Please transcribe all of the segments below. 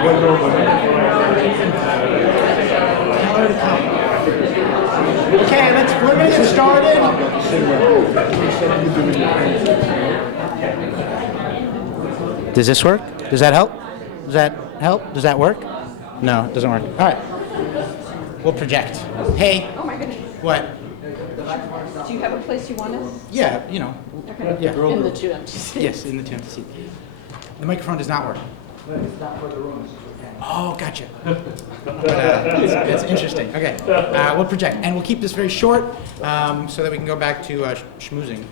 Tell her to come. Okay, we're gonna get started. Does this work? Does that help? Does that help? Does that work? No, it doesn't work. All right. We'll project. Hey. Oh my goodness. What? Do you have a place you want us? Yeah, you know. Okay. Yeah. In the two empty seats. Yes, in the two empty seat. The microphone does not work. It's not for the rooms. Oh, gotcha. But, it's interesting. Okay, we'll project, and we'll keep this very short so that we can go back to schmoozing.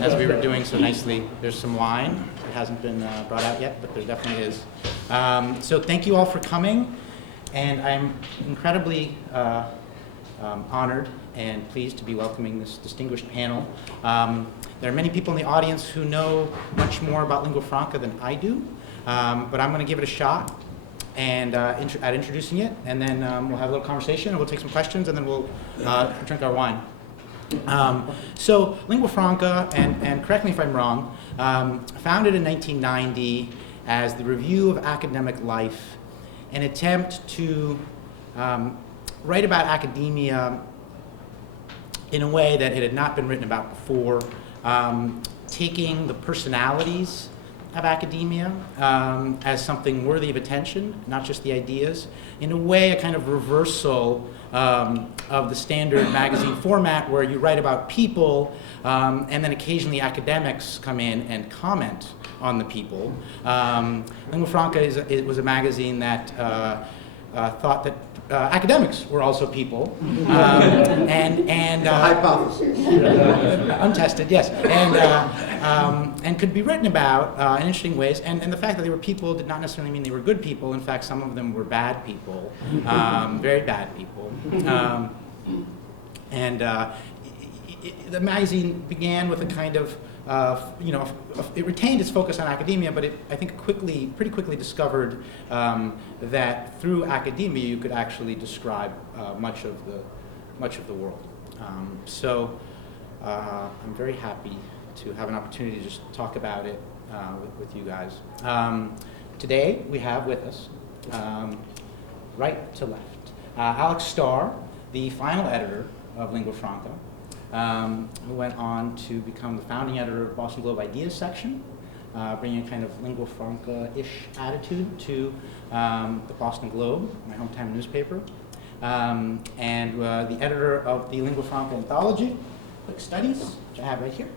As we were doing so nicely, there's some wine. It hasn't been brought out yet, but there definitely is. So thank you all for coming, and I'm incredibly honored and pleased to be welcoming this distinguished panel. There are many people in the audience who know much more about lingua franca than I do, but I'm going to give it a shot and at introducing it, and then we'll have a little conversation, and we'll take some questions, and then we'll drink our wine. So lingua franca, and correct me if I'm wrong, founded in 1990 as the Review of Academic Life, an attempt to write about academia in a way that it had not been written about before, taking the personalities of academia as something worthy of attention, not just the ideas. In a way, a kind of reversal of the standard magazine format where you write about people and then occasionally academics come in and comment on the people. Lingua Franca was a magazine that thought that academics were also people, and hypothesis. untested, yes, and could be written about in interesting ways. And the fact that they were people did not necessarily mean they were good people. In fact, some of them were bad people, very bad people. The magazine began with a kind of it retained its focus on academia, but I think pretty quickly discovered that through academia you could actually describe much of the world. So I'm very happy to have an opportunity to just talk about it with you guys. Today we have with us, right to left, Alex Starr, the final editor of Lingua Franca, who went on to become the founding editor of Boston Globe Ideas section, bringing a kind of lingua franca-ish attitude to the Boston Globe, my hometown newspaper, and the editor of the Lingua Franca anthology, Quick Studies, which I have right here,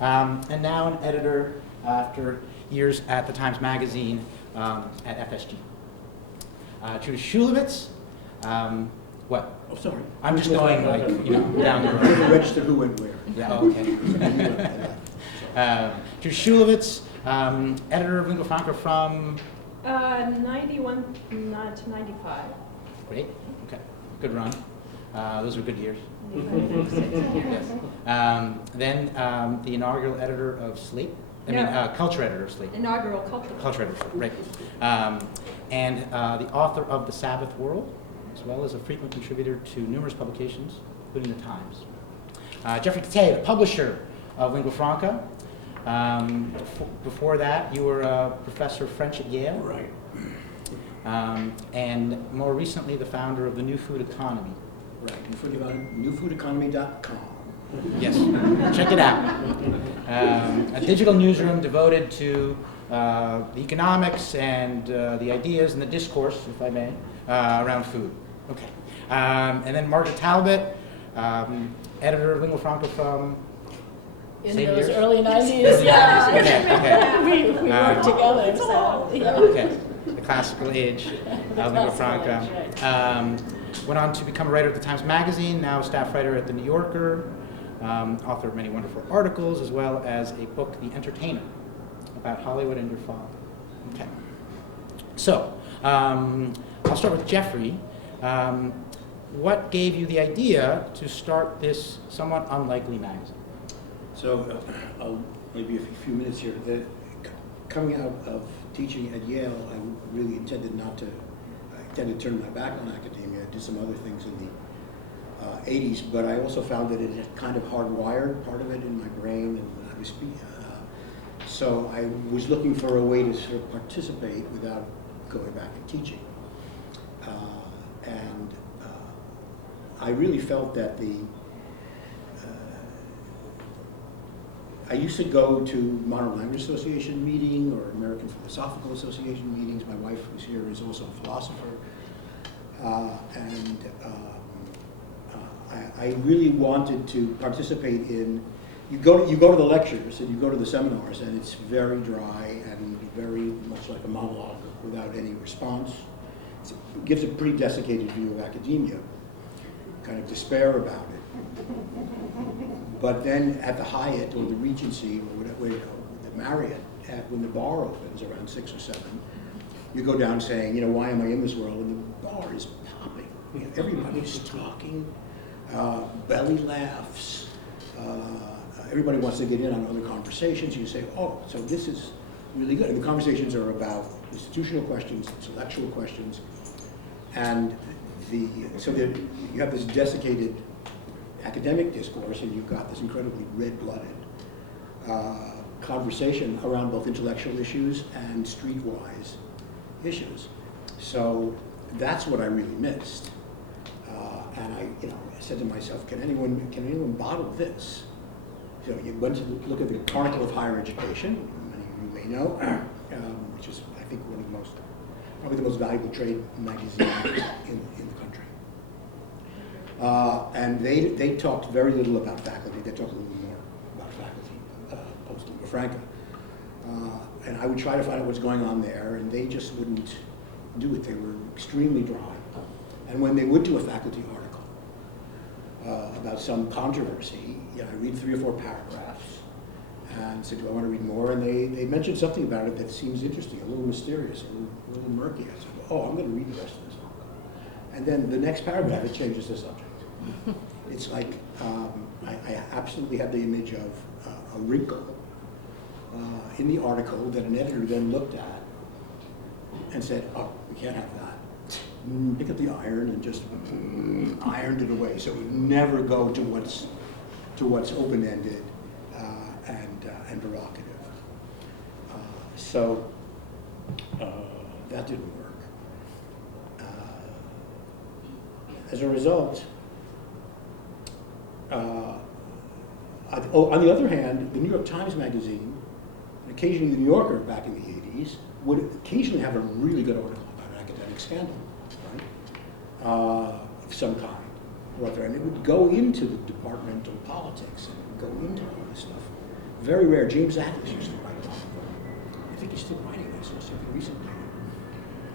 and now an editor after years at the Times Magazine at FSG. Judith Shulevitz, what? Oh, sorry. I'm just going down the road. Register who and where. Yeah, oh, okay. Judith Shulevitz, editor of Lingua Franca from? 91 to 95. Great, okay, good run. Those were good years. Yes. Then the inaugural editor of Slate, culture editor of Slate. Inaugural culture. Culture editor, right. And the author of The Sabbath World, as well as a frequent contributor to numerous publications, including The Times. Jeffrey Katay, the publisher of Lingua Franca. Before that, you were a professor of French at Yale. Right. And more recently, the founder of the New Food Economy. Right. newfoodeconomy.com. Yes, check it out. A digital newsroom devoted to the economics and the ideas and the discourse, if I may, around food. Okay. And then Margaret Talbot, editor of Lingua Franca from In same those years? early 90s, yeah. Okay. We worked together, so, yeah. Okay, the classical age of Lingua Franca. Went on to become a writer at the Times Magazine, now staff writer at The New Yorker, author of many wonderful articles, as well as a book, The Entertainer, about Hollywood and your father. Okay. So, I'll start with Jeffrey. What gave you the idea to start this somewhat unlikely magazine? So, maybe a few minutes here. Coming out of teaching at Yale, I really intended to turn my back on academia. I did some other things in the 80s, but I also found that it had kind of hardwired part of it in my brain, and I was so I was looking for a way to sort of participate without going back and teaching. And I really felt that I used to go to Modern Language Association meeting or American Philosophical Association meetings. My wife, who's here, is also a philosopher. I really wanted to participate in, you go to the lectures and you go to the seminars, and it's very dry and very much like a monologue without any response. It gives a pretty desiccated view of academia, kind of despair about it. But then at the Hyatt or the Regency or whatever, the Marriott, when the bar opens around 6 or 7, you go down saying, you know, why am I in this world? And the bar is popping. You know, everybody's talking, belly laughs. Everybody wants to get in on other conversations. You say, oh, so this is really good. And the conversations are about institutional questions, intellectual questions, and so you have this desiccated academic discourse, and you've got this incredibly red-blooded conversation around both intellectual issues and streetwise issues. So that's what I really missed. And I said to myself, can anyone bottle this? So you went to look at the Chronicle of Higher Education, many of you may know, which is, I think, probably the most valuable trade magazine in the country. And they talked very little about faculty. They talked a little more about faculty post Lingua Franca. And I would try to find out what's going on there, and they just wouldn't do it. They were extremely dry. And when they would do a faculty article about some controversy, I read 3 or 4 paragraphs and said, do I want to read more? And they mentioned something about it that seems interesting, a little mysterious, a little murky. I said, oh, I'm going to read the rest of this article. And then the next paragraph, it changes the subject. It's like I absolutely had the image of a wrinkle in the article that an editor then looked at and said, oh, we can't have that. Pick up the iron and just ironed it away, so it would never go to what's open-ended and provocative. So that didn't work. As a result, on the other hand, the New York Times Magazine, and occasionally the New Yorker back in the 80s, would occasionally have a really good article about an academic scandal, right? Of some kind or other. And it would go into the departmental politics and it would go into all this stuff. Very rare. James Atlas used to write about it. I think he's still writing this or something recently.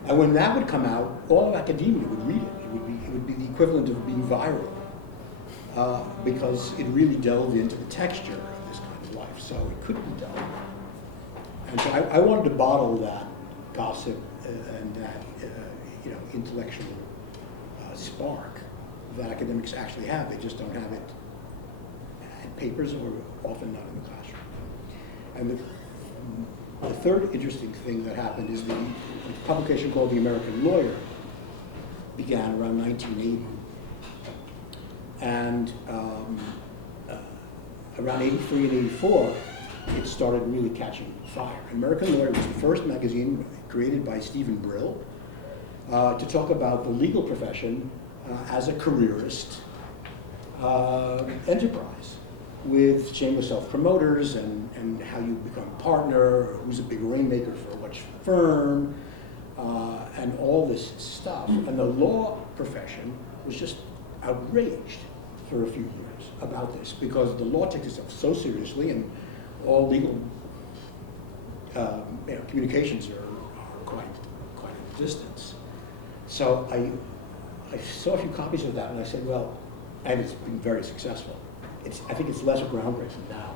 And when that would come out, all of academia would read it. It would be the equivalent of being viral. Because it really delved into the texture of this kind of life, so it couldn't be done. And so I wanted to bottle that gossip and that intellectual spark that academics actually have. They just don't have it in papers or often not in the classroom. And the third interesting thing that happened is the publication called The American Lawyer began around 1980. And around 83 and 84, it started really catching fire. American Lawyer was the first magazine created by Stephen Brill to talk about the legal profession as a careerist enterprise with shameless self-promoters and how you become a partner, who's a big rainmaker for which firm, and all this stuff. And the law profession was just outraged for a few years about this because the law takes itself so seriously and all legal communications are quite a distance. So I saw a few copies of that and I said, well, and it's been very successful. I think it's less groundbreaking now.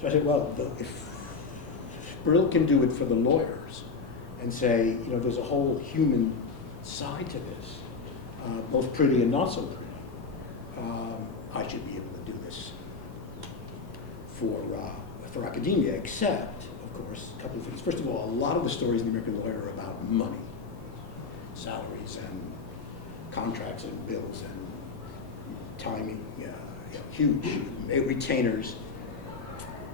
So I said, well, if Brill can do it for the lawyers and say, there's a whole human side to this, both pretty and not so pretty, I should be able to do this for academia, except, of course, a couple of things. First of all, a lot of the stories in the American Lawyer are about money, salaries and contracts and bills and timing, huge retainers.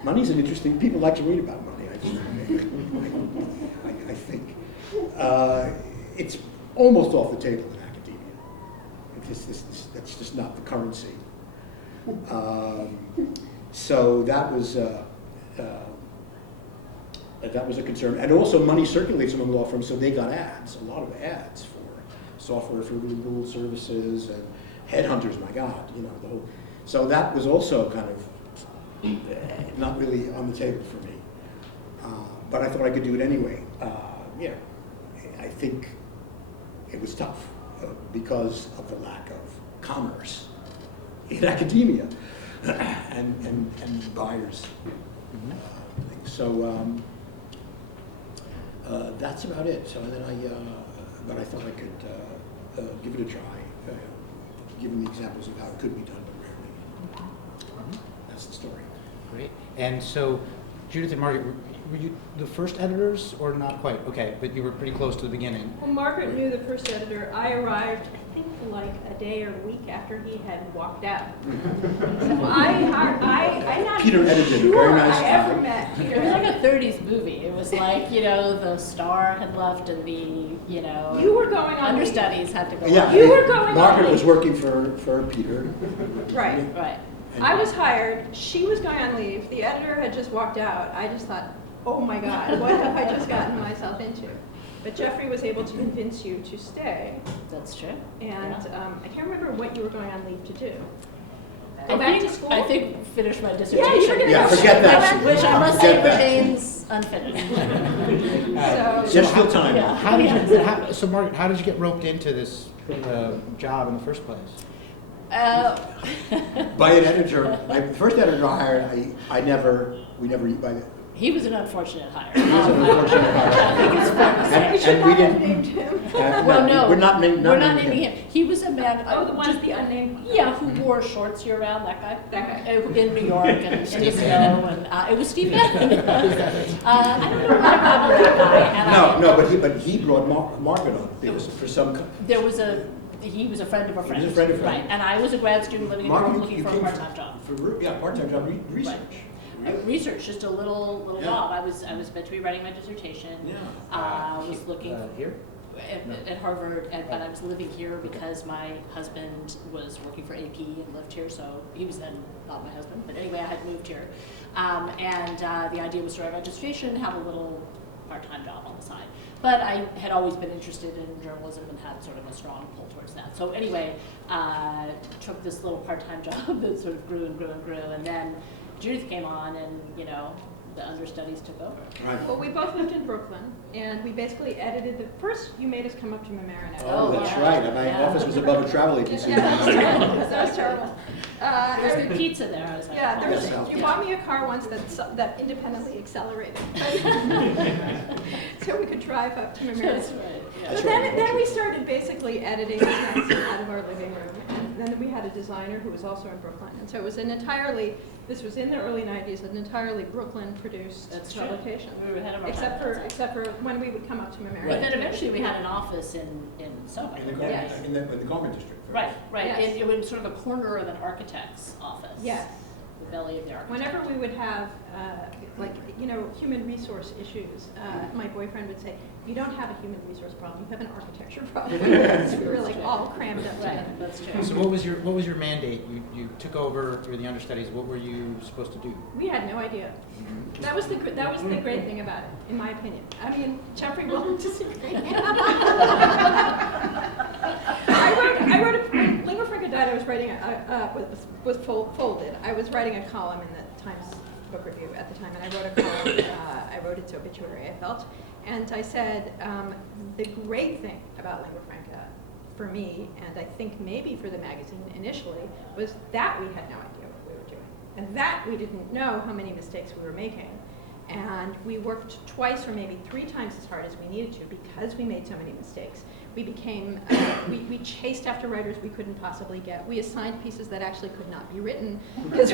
Money's an interesting, people like to read about money, I think. it's almost off the table in academia. That's just not the currency. So that was a concern. And also money circulates among law firms, so they got ads, a lot of ads for software for legal services and headhunters, my God, you know, the whole. So that was also kind of not really on the table for me. But I thought I could do it anyway. Yeah, I think it was tough because of the lack of commerce in academia and buyers. So that's about it. So then but I thought I could give it a try, given the examples of how it could be done, but rarely. That's the story. Great. And so, Judith and Margaret, were you the first editors or not quite? Okay, but you were pretty close to the beginning. Well, Margaret knew the first editor. I arrived, I think, like a day or a week after he had walked out. So I'm not Peter edited, sure very nice I guy. ever met Peter. It was like a 30s movie. It was like, you know, the star had left and the, you know, You were going on understudies had to go Yeah, on. You were going Margaret on was leave. working for Peter. Right. Right. And- I was hired. She was going on leave. The editor had just walked out. I just thought, oh my God, what have I just gotten myself into? But Jeffrey was able to convince you to stay. That's true. And Yeah. I can't remember what you were going on leave to do. I Go back think- to school? I think finish my dissertation. Yeah, you were going to Yeah, go forget that. Which I must say Forget that. remains unfinished. So, Just for time. Yeah. How did you, so Margaret, how did you get roped into this job in the first place? By an editor, my first editor I hired, we never, He was an unfortunate hire. he was an unfortunate hire. I think it's fair to say. we should And we not have didn't- named him. Well, no, We're not naming him. He was a man. Oh, the one, the unnamed. Yeah, who wore shorts year round, that guy? That guy. In New York and in the snow, and it was Steve Bannon. I don't know what about that guy. And but he brought Margaret on because for some. He was a friend of a friend. He was a friend of a friend. Right, and I was a grad student living in New York Margaret, looking you for a came part-time job. Part-time job research. Research, just a little Yeah. job. I was meant to be writing my dissertation. Yeah. I was looking Here? at Harvard, but I was living here because my husband was working for AP and lived here, so he was then not my husband. But anyway, I had moved here, and the idea was to write my dissertation, have a little part-time job on the side. But I had always been interested in journalism and had sort of a strong pull towards that. So anyway, took this little part-time job that sort of grew and grew and grew, and then Judith came on, and the understudies took over. Right. Well, we both lived in Brooklyn, and we basically edited the first. You made us come up to Mamaroneck. Oh, that's yeah. right. My Yeah. office was above a travel agency. Yeah, that was terrible. That was terrible. There's the pizza there. I was like, Yeah, oh, there was. that's- You bought me a car once that independently accelerated, so we could drive up to That's Mamaroneck. right. Yeah. But then we started basically editing this magazine out of our living room, and then we had a designer who was also in Brooklyn, and so it was this was in the early 90s, an entirely Brooklyn-produced That's true. publication. We were ahead of our Except time. for when we would come up to But Mamaroneck. then eventually we had an office in Soho. Yes. In the Garment District. Right, right. Yes. And it was sort of a corner of an architect's office. Yes. The belly of the architect. Whenever we would have, human resource issues, my boyfriend would say, "You don't have a human resource problem, you have an architecture problem." We were like all crammed up together. Right, that's true. So what was your mandate? You took over, you were the understudies. What were you supposed to do? We had no idea. That was the great thing about it, in my opinion. I mean, Jeffrey will disagree. I wrote when Lingua Franca died. I was writing was folded. I was writing a column in the Times Book Review at the time, and I wrote a column. I wrote its obituary, I felt, and I said the great thing about Lingua Franca for me, and I think maybe for the magazine initially, was that we had no idea what we were doing, and that we didn't know how many mistakes we were making. And we worked twice or maybe 3 times as hard as we needed to because we made so many mistakes. we became, we chased after writers we couldn't possibly get. We assigned pieces that actually could not be written because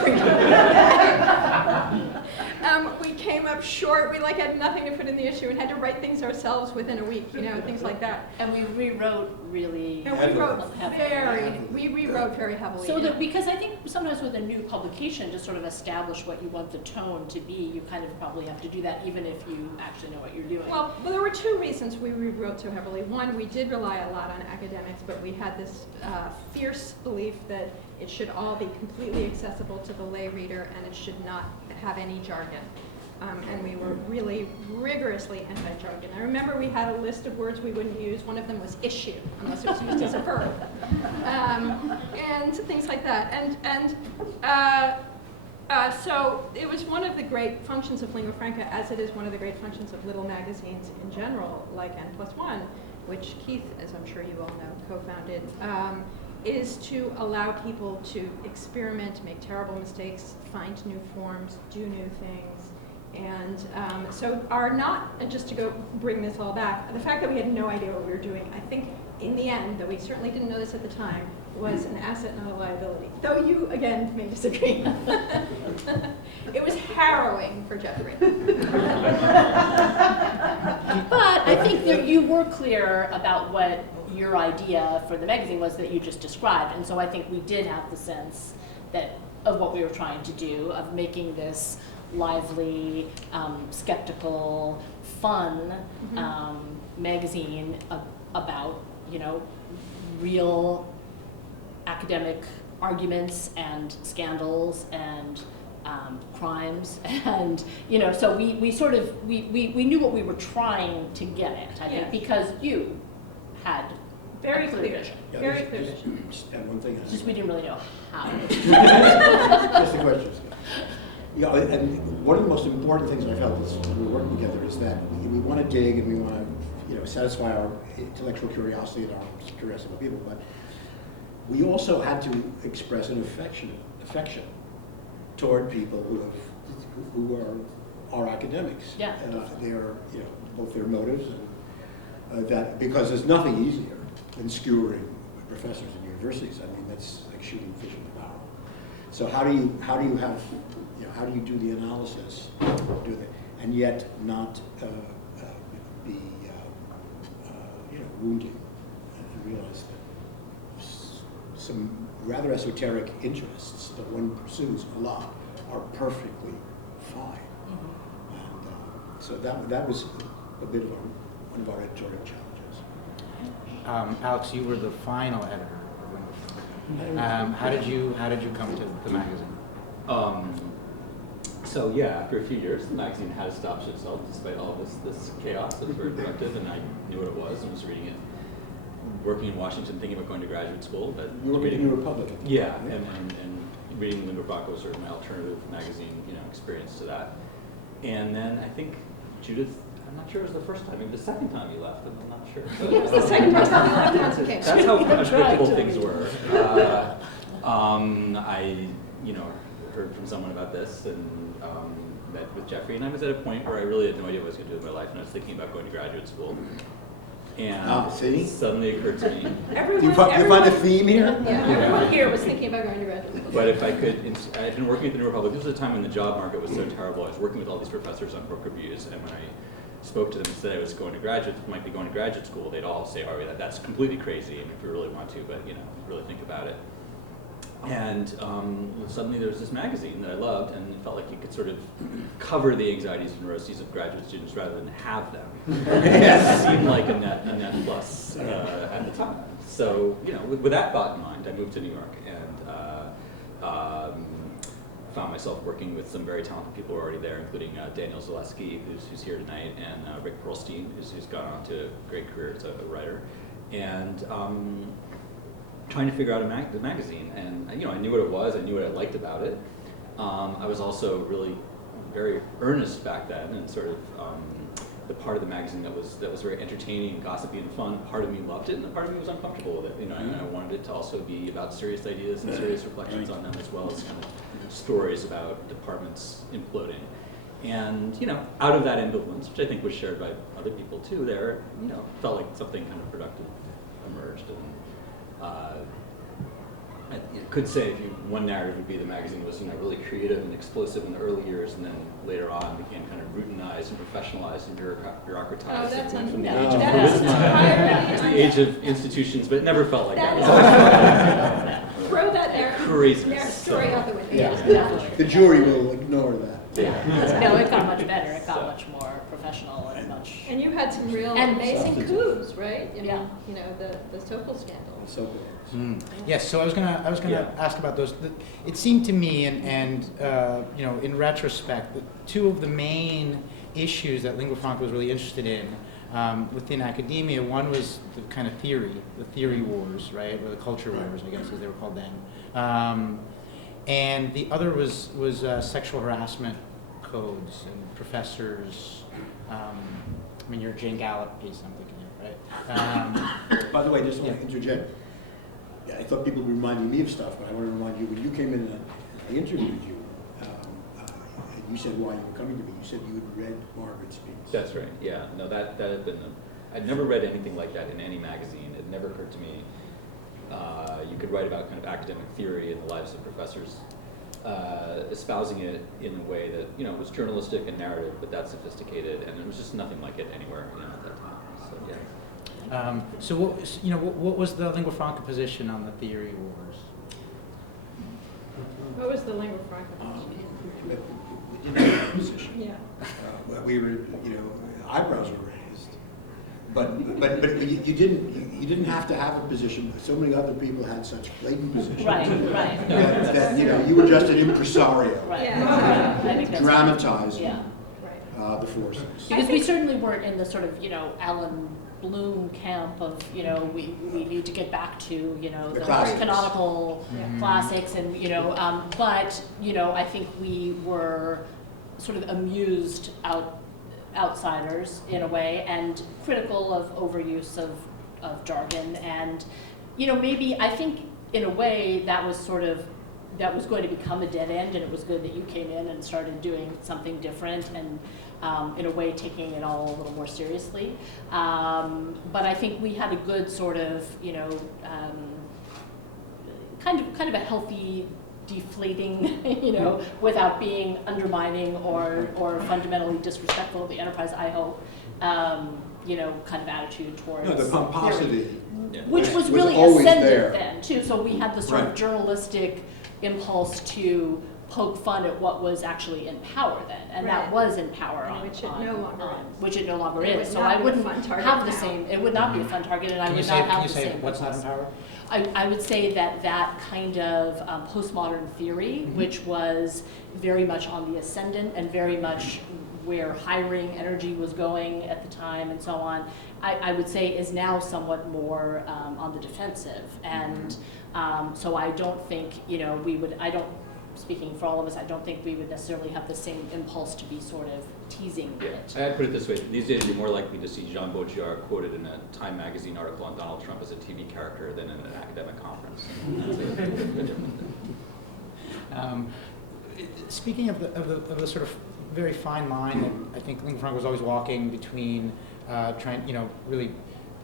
we came up short. We like had nothing to put in the issue and had to write things ourselves within a week, you know, things like that. And we rewrote really And we rewrote very heavily. So that, because I think sometimes with a new publication, to sort of establish what you want the tone to be, you kind of probably have to do that even if you actually know what you're doing. Well, there were two reasons we rewrote so heavily. One, we did rely a lot on academics, but we had this fierce belief that it should all be completely accessible to the lay reader and it should not have any jargon. And we were really rigorously anti-jargon. I remember we had a list of words we wouldn't use. One of them was issue, unless it was used as a verb. And things like that. So it was one of the great functions of Lingua Franca, as it is one of the great functions of little magazines in general, like N+1, which Keith, as I'm sure you all know, co-founded, is to allow people to experiment, make terrible mistakes, find new forms, do new things. And so just to go bring this all back, the fact that we had no idea what we were doing, I think in the end, though we certainly didn't know this at the time, was an asset, not a liability. Though you, again, may disagree. It was harrowing for Jeffrey. But I think that you were clear about what your idea for the magazine was that you just described. And so I think we did have the sense that of what we were trying to do, of making this lively, skeptical, fun magazine about, you know, real academic arguments and scandals and crimes, and you know, so we sort of we knew what we were trying to get at, I think, because you had very a clear clear vision. Yeah, very clear vision. Just add one thing. Just we didn't really know how. Just the questions. Yeah, and one of the most important things I felt as we were working together is that we want to dig and we want to, you know, satisfy our intellectual curiosity and our curiosity about people, but we also had to express an affection toward people who are academics. Yeah. Their, you know, both their motives and that, because there's nothing easier than skewering professors in universities. I mean, that's like shooting fish in the barrel. So how do you have, you know, how do you do the analysis, and yet not be you know, wounding, and realize that some rather esoteric interests that one pursues a lot are perfectly fine. And so that was a bit of one of our editorial challenges. Alex, you were the final editor of Lingua Franca. How did you come to the magazine? So yeah, after a few years, the magazine had established itself despite all this chaos. It was very productive, and I knew what it was and was reading it. Working in Washington, thinking about going to graduate school, but You were reading the Republic. Yeah, and reading Lingua Franca was sort of my alternative magazine, you know, experience to that. And then I think Judith, I'm not sure it was the first time, maybe the second time you left, I'm not sure. It was the second time we left once again. That's how unpredictable things were. I, you know, heard from someone about this and met with Jeffrey, and I was at a point where I really had no idea what I was going to do with my life, and I was thinking about going to graduate school. And see? it suddenly occurred to me. Do you find a theme here? Yeah, everyone here was thinking about going to graduate school. But if I could, I had been working at the New Republic. This was a time when the job market was so terrible. I was working with all these professors on book reviews, and when I spoke to them and said I was might be going to graduate school, they'd all say, "Oh, yeah, that's completely crazy, and if you really want to, but you know, really think about it." And suddenly there was this magazine that I loved, and it felt like you could sort of cover the anxieties and neuroses of graduate students rather than have them. It seemed like a net plus at the time. So, you know, with that thought in mind, I moved to New York and found myself working with some very talented people who were already there, including Daniel Zaleski, who's here tonight, and Rick Perlstein, who's gone on to a great career as a writer. And trying to figure out the magazine, and you know, I knew what it was, I knew what I liked about it. I was also really very earnest back then, and sort of the part of the magazine that was very entertaining, gossipy, and fun. Part of me loved it, and a part of me was uncomfortable with it. You know, and I wanted it to also be about serious ideas and serious reflections on them, as well as kind of stories about departments imploding. And, out of that ambivalence, which I think was shared by other people too, there, felt like something kind of productive emerged. And I could say one narrative would be the magazine was, really creative and explosive in the early years, and then later on became kind of routinized and professionalized and bureaucratized. Oh, that's It went from the unfair. age of That's charisma to the age of institutions, but it never felt like that. Throw that Crazy. story out the window. Yeah. Definitely. The jury will ignore that. No, it got much better. It got much more professional and much. And you had some real And amazing substantive. coups, right? I mean, Yeah. the Sokol scandal. So, Yes, so I was gonna ask about those. It seemed to me, and in retrospect, that two of the main issues that Lingua Franca was really interested in within academia, one was the kind of the theory wars, right, or the culture wars, I guess, as they were called then. And the other was sexual harassment codes and professors. Your Jane Gallup piece, I'm thinking of, right? by the way, just want to interject. Yeah, I thought people were reminding me of stuff, but I want to remind you, when you came in and I interviewed you, and you said why you were coming to me, you said you had read Margaret's piece. That's right. Yeah. No, that had been. I'd never read anything like that in any magazine. It never occurred to me you could write about kind of academic theory and the lives of professors, espousing it in a way that was journalistic and narrative, but that sophisticated, and there was just nothing like it anywhere at that time. So yeah. So what was the Lingua Franca position on the theory wars? What was the lingua franca position? We didn't have a position. Yeah. We were, eyebrows were raised, but you didn't have to have a position. So many other people had such blatant positions. Right. That you were just an impresario, Right. Yeah. I think that's dramatizing Yeah. Right. the forces. Because we certainly weren't in the sort of, Alan Bloom camp of, we need to get back to, the classics. canonical Yeah. classics and, but, I think we were sort of amused outsiders in a way and critical of overuse of jargon and, maybe I think in a way that was going to become a dead end, and it was good that you came in and started doing something different and in a way taking it all a little more seriously. But I think we had a good sort of, kind of a healthy deflating, without being undermining or fundamentally disrespectful of the enterprise, I hope, kind of attitude towards No, the pomposity. Yeah. which was was really always ascendant there. then too. So we had the sort Right. of journalistic impulse to poke fun at what was actually in power then, and that Right. was in power And on which it no longer is. which it no longer It is. would So not I be a wouldn't fun target have the now. same. It would not be a fun target, and I Can you would say, not have can you the say same. what's not in impulse. power? I would say that kind of postmodern theory, which was very much on the ascendant and very much where hiring energy was going at the time and so on, I would say is now somewhat more on the defensive. And so I don't think, speaking for all of us, I don't think we would necessarily have the same impulse to be sort of teasing it. I'd put it this way, these days you're more likely to see Jean Baudrillard quoted in a Time magazine article on Donald Trump as a TV character than in an academic conference. Speaking of the sort of very fine line that I think Lingua Franca was always walking between trying, really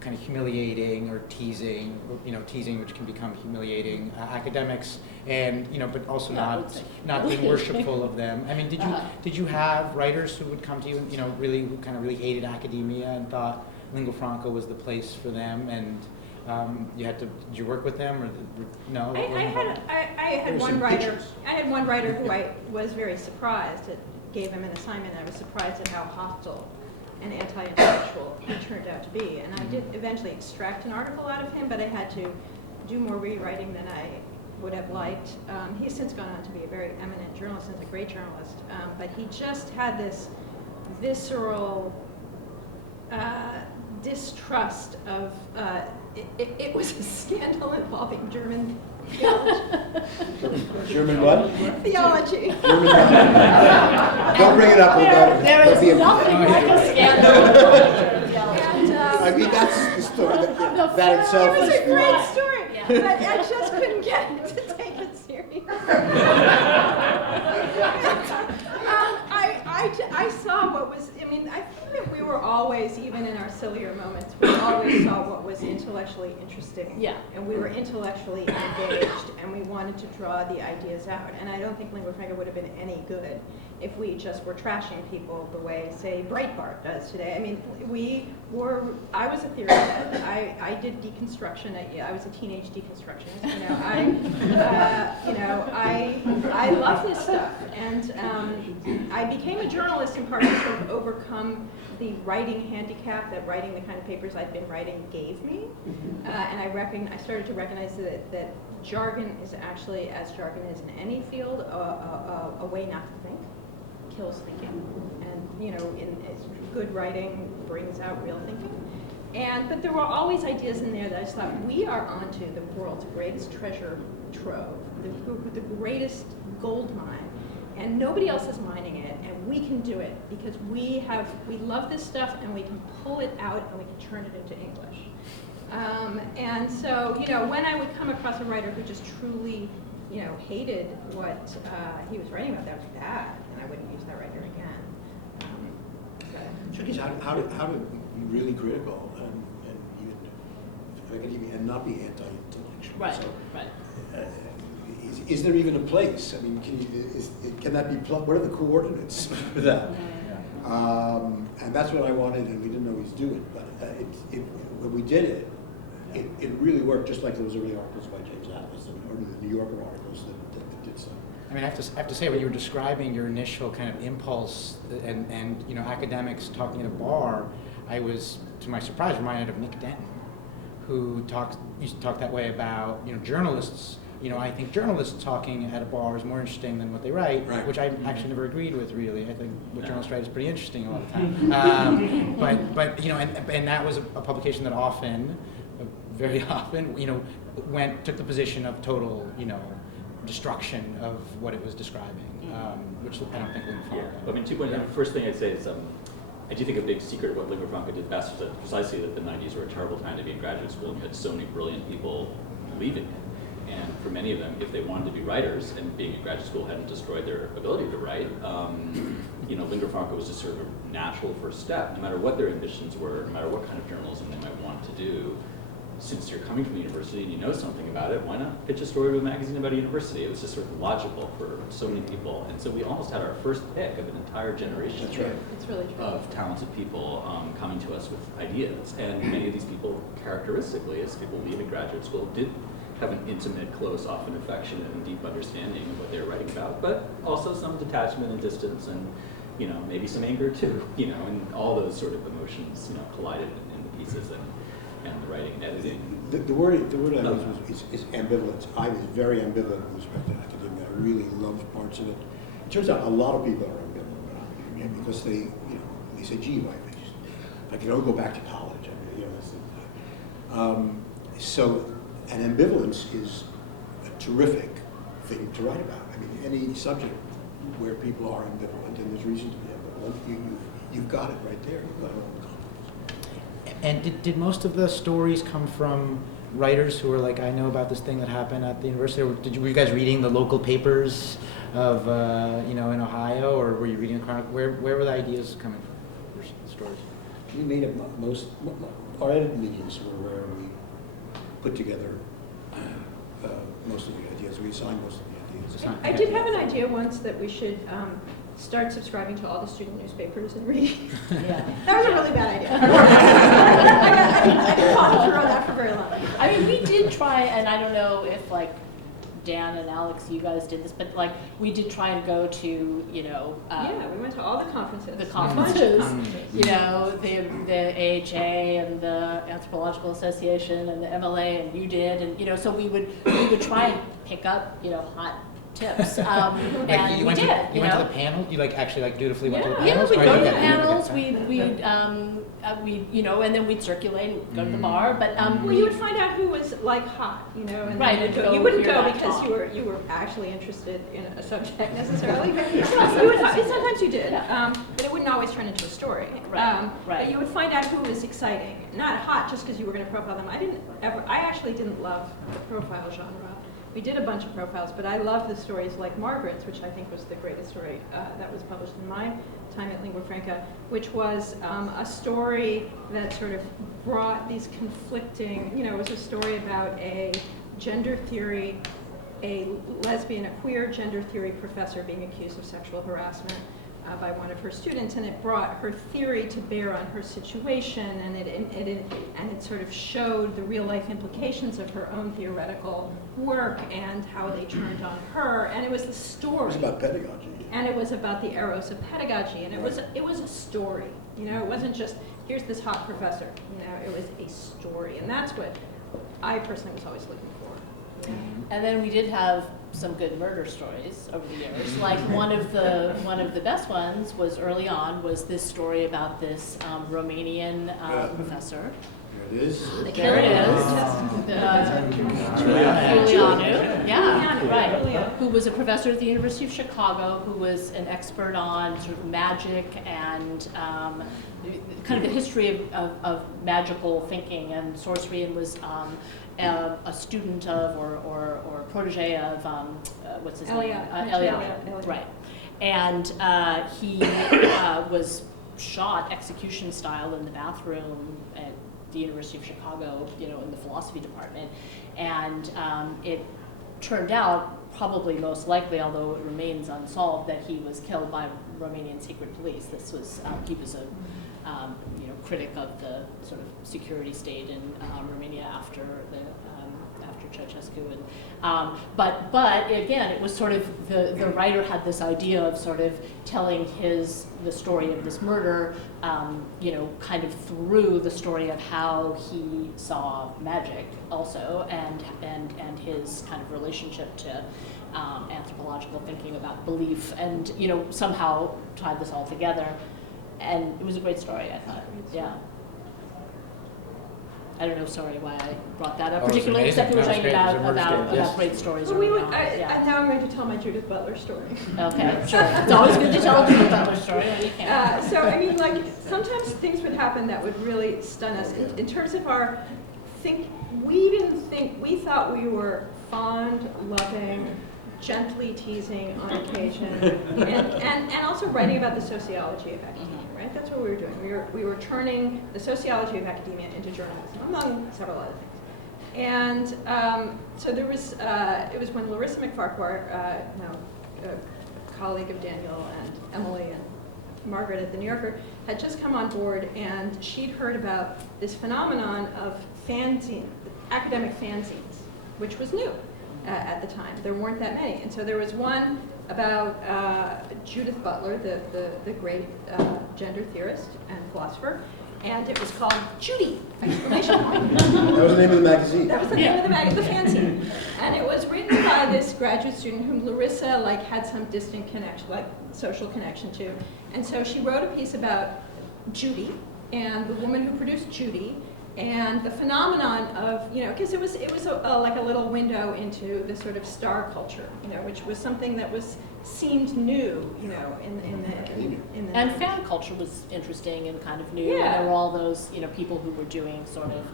kind of humiliating or teasing, teasing which can become humiliating academics, and but also Yeah, I would say not being worshipful of them. I mean, Uh-huh. did you have writers who would come to you, who kind of really hated academia and thought Lingua Franca was the place for them, and did you work with them or no? I had There's one some writer. pictures. I had one writer who I was very surprised. It gave him an assignment. I was surprised at how hostile and anti-intellectual he turned out to be. And I did eventually extract an article out of him, but I had to do more rewriting than I would have liked. He's since gone on to be a very eminent journalist and a great journalist. But he just had this visceral distrust of. It was a scandal involving German theology. German what? Theology. German what? Don't bring it up. There There'll be is a- nothing like a scandal. And, I mean, that's the story. That it itself was is a great story, Yeah. but I just couldn't get him to take it serious. mean, I think that we were always, even in our sillier moments, we always saw what was intellectually interesting. Yeah. And we were intellectually engaged, and we wanted to draw the ideas out. And I don't think Lingua Franca would have been any good if we just were trashing people the way, say, Breitbart does today. I mean, I was a theory head. I did deconstruction. I was a teenage deconstructionist. I love this stuff. And I became a journalist in part to sort of overcome the writing handicap that writing the kind of papers I'd been writing gave me. And I started to recognize that jargon is actually, as jargon is in any field, a way not to think. Kills thinking, and good writing brings out real thinking. But there were always ideas in there that I just thought, we are onto the world's greatest treasure trove, the greatest gold mine, and nobody else is mining it, and we can do it because we love this stuff, and we can pull it out and we can turn it into English. And so, when I would come across a writer who just truly hated what he was writing about, that was bad, and I wouldn't use that writer again. Tricky is how to be really critical and even and not be anti-intellectual. Right, So, right. Is there even a place? I mean, can that be what are the coordinates for that? And that's what I wanted, and we didn't always do it. But when we did it, it really worked. Just like those early articles by James Atlas or the New Yorker articles that did so. I mean, I have to say, when you were describing your initial kind of impulse and academics talking at a bar, I was, to my surprise, reminded of Nick Denton, who used to talk that way about journalists. I think journalists talking at a bar is more interesting than what they write, which I actually never agreed with, really. I think what journalists write is pretty interesting a lot of the time. But and that was a publication that very often, took the position of total, destruction of what it was describing, which I don't think Lingua Franca. Yeah, I mean, 2 points. The first thing I'd say is I do think a big secret of what Lingua Franca did best was precisely that the 90s were a terrible time to be in graduate school, and you had so many brilliant people leaving it. And for many of them, if they wanted to be writers, and being in graduate school hadn't destroyed their ability to write, Lingua Franca was just sort of a natural first step, no matter what their ambitions were, no matter what kind of journalism they might want to do. Since you're coming from the university and you know something about it, why not pitch a story to a magazine about a university? It was just sort of logical for so many people. And so we almost had our first pick of an entire generation That's right. It's really true. of talented people coming to us with ideas. And many of these people, characteristically, as people leaving graduate school, did have an intimate, close, often affectionate, and deep understanding of what they were writing about, but also some detachment and distance and, maybe some anger too, and all those sort of emotions, collided in the pieces and the writing and editing. The word I use is ambivalence. I was very ambivalent with respect to academia. I really loved parts of it. It turns out a lot of people are ambivalent about academia because they say, gee, I can only go back to college. So an ambivalence is a terrific thing to write about. I mean, any subject where people are ambivalent and there's reason to be ambivalent, you've got it right there. You've got it all the confidence. And did most of the stories come from writers who were like, I know about this thing that happened at the university? Or were you guys reading the local papers of, in Ohio, or were you reading the Chronicle? Where were the ideas coming from, the stories? We made it our edit meetings were where we put together most of the ideas. We assigned most of the ideas. I did have an idea once that we should start subscribing to all the student newspapers and reading. Yeah. That was a really bad idea. I didn't follow through on that for very long. I mean, we did try, and I don't know if Dan and Alex, you guys did this, but we did try and go to, yeah, we went to all the conferences. the conferences, the AHA and the Anthropological Association and the MLA, and you did, and so we would try and pick up hot tips, and we did. You went to the panel? You actually dutifully went to the Yeah, panels? we'd go to the Okay. panels. And then we'd circulate, and go to the bar. But Well, you would find out who was hot, and Right, then and go you wouldn't hear go that because talk. you were actually interested in a subject necessarily. Sometimes you did, but it wouldn't always turn into a story. Right. But you would find out who was exciting, not hot just because you were going to profile them. I actually didn't love the profile genre. we did a bunch of profiles, but I love the stories like Margaret's, which I think was the greatest story that was published in my time at Lingua Franca, which was a story that sort of brought these conflicting, it was a story about a gender theory, a lesbian, a queer gender theory professor being accused of sexual harassment by one of her students, and it brought her theory to bear on her situation, and it sort of showed the real life implications of her own theoretical work and how they turned on her, and it was the story. It's about pedagogy. And it was about the eros of pedagogy, and it was a story. It wasn't just here's this hot professor. It was a story, and that's what I personally was always looking for. And then we did have some good murder stories over the years. Like one of the best ones was early on was this story about this Romanian professor. There it is. There it is. Julianu. Yeah, right. Who was a professor at the University of Chicago, who was an expert on sort of magic and kind of the history of magical thinking and sorcery, and was a student of or protege of what's his name? Eliot. Right. And he was shot execution style in the bathroom at the University of Chicago, in the philosophy department. And it turned out, probably most likely, although it remains unsolved, that he was killed by Romanian secret police. This was, he was a critic of the sort of security state in Romania after Ceausescu, and but again, it was sort of the writer had this idea of sort of telling the story of this murder, kind of through the story of how he saw magic also, and his kind of relationship to anthropological thinking about belief, and somehow tied this all together, and it was a great story, I thought. Yeah. I don't know, sorry, why I brought that up, particularly, except we were talking about great stories. Well, now I'm going to tell my Judith Butler story. Okay, sure. It's always good to tell a Judith Butler story when you can. So, I mean, like, sometimes things would happen that would really stun us. In terms of our we thought we were fond, loving, gently teasing on occasion, and also writing about the sociology of academia. Right? That's what we were doing. We were turning the sociology of academia into journalism, among several other things. And so there was, it was when Larissa McFarquhar, a colleague of Daniel and Emily and Margaret at the New Yorker, had just come on board, and she'd heard about this phenomenon of academic fanzines, which was new at the time. There weren't that many. And so there was one about Judith Butler, the great gender theorist and philosopher, and it was called Judy! Exclamation point. That was the name of the magazine. That was the name of the magazine, the fanzine. And it was written by this graduate student whom Larissa had some distant connection, social connection to. And so she wrote a piece about Judy and the woman who produced Judy, and the phenomenon of, because it was like a little window into the sort of star culture, which was something that seemed new, in the and fan culture was interesting and kind of new. Yeah. And there were all those, people who were doing sort of,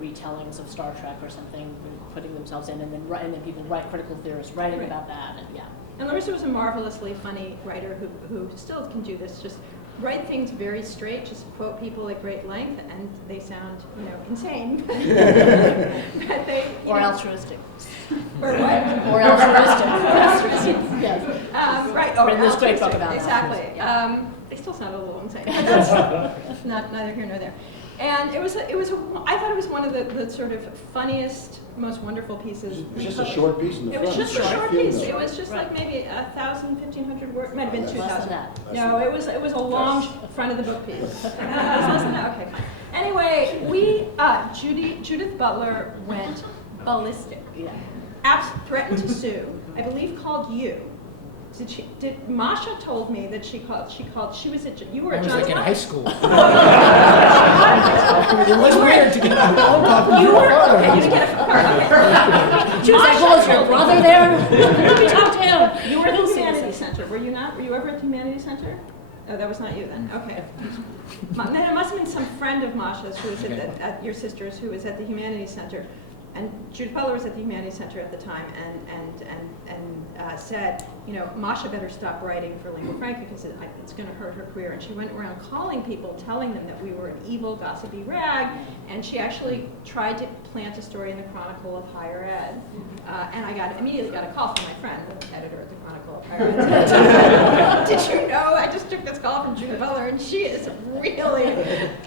retellings of Star Trek or something, putting themselves in, and then people critical theorists writing Right. about that, and yeah. And Larissa was a marvelously funny writer who still can do this, just write things very straight, just quote people at great length, and they sound, insane. But Or altruistic. Or what? Or altruistic. Yes. Right. Or in this great book about exactly. that. They still sound a little insane. But that's neither here nor there. And I thought it was one of the sort of funniest, most wonderful pieces. It was just a short piece in the It front. was just a short piece. It was just Right. like maybe 1,000, 1,500 words. Might have been Less 2,000. than that. No, it was a long front of the book piece. It was less than that. Okay, fine. Anyway, Judith Butler went ballistic. Yeah. Threatened to sue. I believe called you. Did Masha told me that she was at, you were I at was Johns like in high Hopkins. school. It was weird to get a phone call from You your were, father. okay, you didn't get a card. She was like, well, is your brother there? Let me talk to him. You were at the Humanities Center, were you not? Were you ever at the Humanities Center? Oh, that was not you then, okay. Then it must have been some friend of Masha's who was at your sister's who was at the Humanities Center. and Judith Butler was at the Humanities Center at the time, and said, you know, Masha better stop writing for Lingua Franca because it's going to hurt her career. And she went around calling people, telling them that we were an evil, gossipy rag, and she actually tried to plant a story in the Chronicle of Higher Ed. And I immediately got a call from my friend, the editor at the Chronicle of Higher Ed. Did you know I just took this call from Judith Butler, and she is really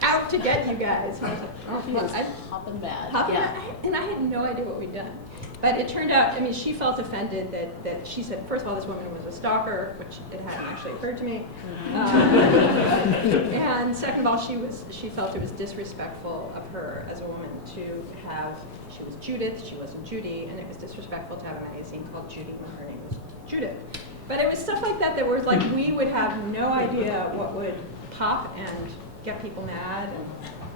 out to get you guys. And I was like, oh, He was hopping mad. and I had no idea what we'd done. But it turned out, I mean, she felt offended that she said, first of all, this woman was a stalker, which it hadn't actually occurred to me. And second of all, she felt it was disrespectful of her as a woman to have, she was Judith, she wasn't Judy, and it was disrespectful to have a magazine called Judy when her name was Judith. But it was stuff like that that was like, we would have no idea what would pop and get people mad.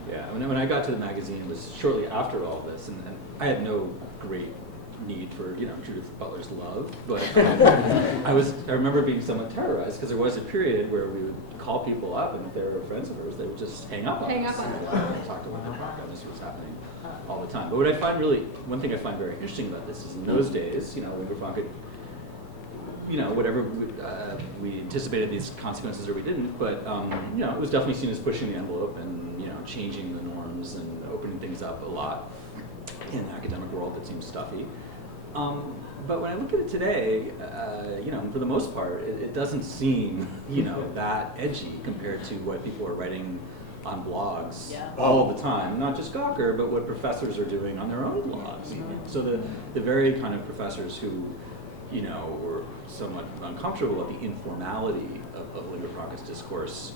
Yeah, when I got to the magazine, it was shortly after all this, and I had no great need for, you know, Judith Butler's love, but I remember being somewhat terrorized because there was a period where we would call people up, and if they were friends of hers, they would just hang up on us. Talk to Lingua Franca, and this was happening all the time. But one thing I find very interesting about this is in those days, you know, Lingua Franca, you know, whatever we anticipated these consequences or we didn't, but you know, it was definitely seen as pushing the envelope and, you know, changing the norms and opening things up a lot in the academic world that seems stuffy. But when I look at it today, you know, for the most part, it doesn't seem, you know, that edgy compared to what people are writing on blogs all the time. Not just Gawker, but what professors are doing on their own blogs. So the very kind of professors who, you know, were somewhat uncomfortable with the informality of Lingua Franca's discourse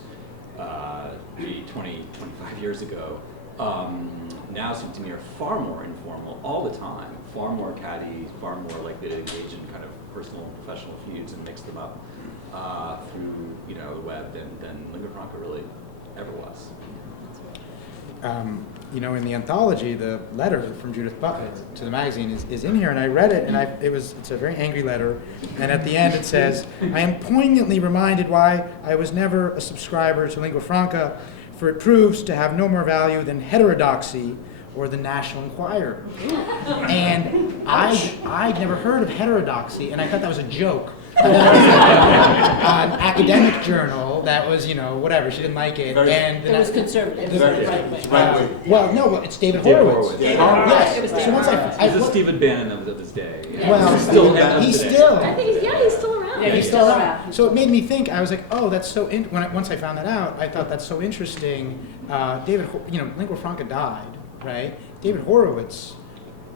20, 25 years ago, now seem to me are far more informal all the time, far more catty, far more likely to engage in kind of personal and professional feuds and mix them up through, you know, the web than Lingua Franca really ever was. You know, in the anthology, the letter from Judith Butler to the magazine is in here, and I read it, and it's a very angry letter, and at the end it says, "I am poignantly reminded why I was never a subscriber to Lingua Franca, for it proves to have no more value than heterodoxy or the National Enquirer." And I'd never heard of heterodoxy, and I thought that was a joke. An academic journal that was, you know, whatever, she didn't like it. And It was conservative. It was right-wing. Well, it's David Horowitz. Yes. It was So once He's the Stephen Bannon of his day. Well, He's still he's today. still. I think he's still around. Yeah, He's still around. So it made me think. I was like, oh, that's so. Once I found that out, I thought that's so interesting. David, you know, Lingua Franca died, right? David Horowitz